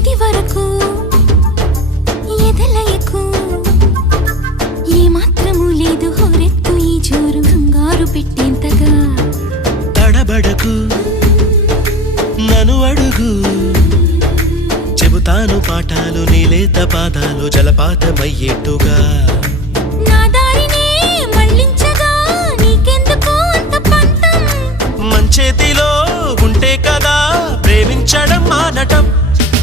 ఇది వరకు ఎదలయకు ఏ మాత్రము లేదు హోరెత్తు ఈ జోరు కంగారు పెట్టేంతగా తడబడకు నన్ను అడుగు చెబుతాను పాఠాలు నీలేత పాదాలు జలపాతమయ్యేట్టుగా నా దారినే మళ్ళించగా నీకెందుకు అంత పంతం మంచేతిలో ఉంటే కదా ప్రేమించడం మానటం